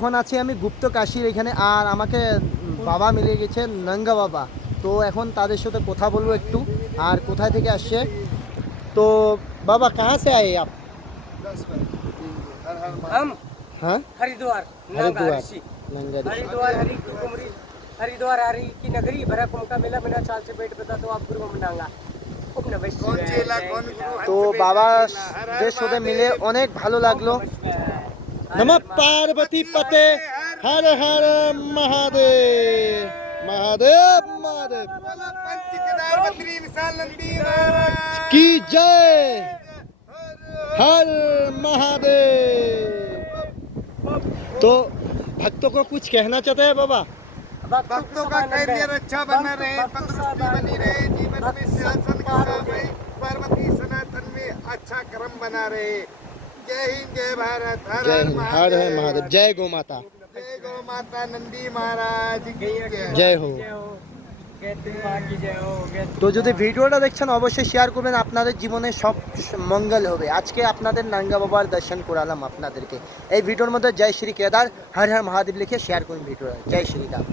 এখন আছি আমি গুপ্ত কাশীর এখানে, আর আমাকে বাবা মিলে গেছে নঙ্গা বাবা। তো এখন তাদের সাথে কথা বলবো একটু, আর কোথায় থেকে আসছে। তো বাবা কাহা সে আয়ে আপ? हम हाँ, हरिद्वार हरिद्वार ऋषि नंगा ऋषि। हरिद्वार हरिद्वार हरि की नगरी भरा कुंभ का मेला बिना चाल से पेट पता तो आप गुरु मंडांगा कौन चेला कौन गुरु তো বাবাদের সাথে মিলে অনেক ভালো লাগলো। নম পার্বতী পতে হর হর মহাদেব মহাদেব মহাদেব बोलो पंच केदार बद्री विशाल नंदी महाराज की जय, हर महादेव। तो भक्तों को कुछ कहना चाहते हैं बाबा? भक्तों का कैरियर अच्छा बना रहे, तंदुरुस्ती बनी रहे, जीवन में शासन का पार्वती सनातन में अच्छा कर्म बना रहे। जय हिंद, जय भारत, हर जय हर हिंद, हर हर महादेव। जय गौ माता, जय गौ माता नंदी महाराज की जय। जय हो। তো যদি ভিডিওটা দেখছেন অবশ্যই শেয়ার করবেন, আপনাদের জীবনে সব মঙ্গল হবে। আজকে আপনাদের নাঙ্গা বাবার দর্শন করালাম আপনাদেরকে। এই ভিডিওর মধ্যে জয় শ্রী কেদার হর হর মহাদেব লিখে শেয়ার করুন ভিডিওটা। জয় শ্রী রাম।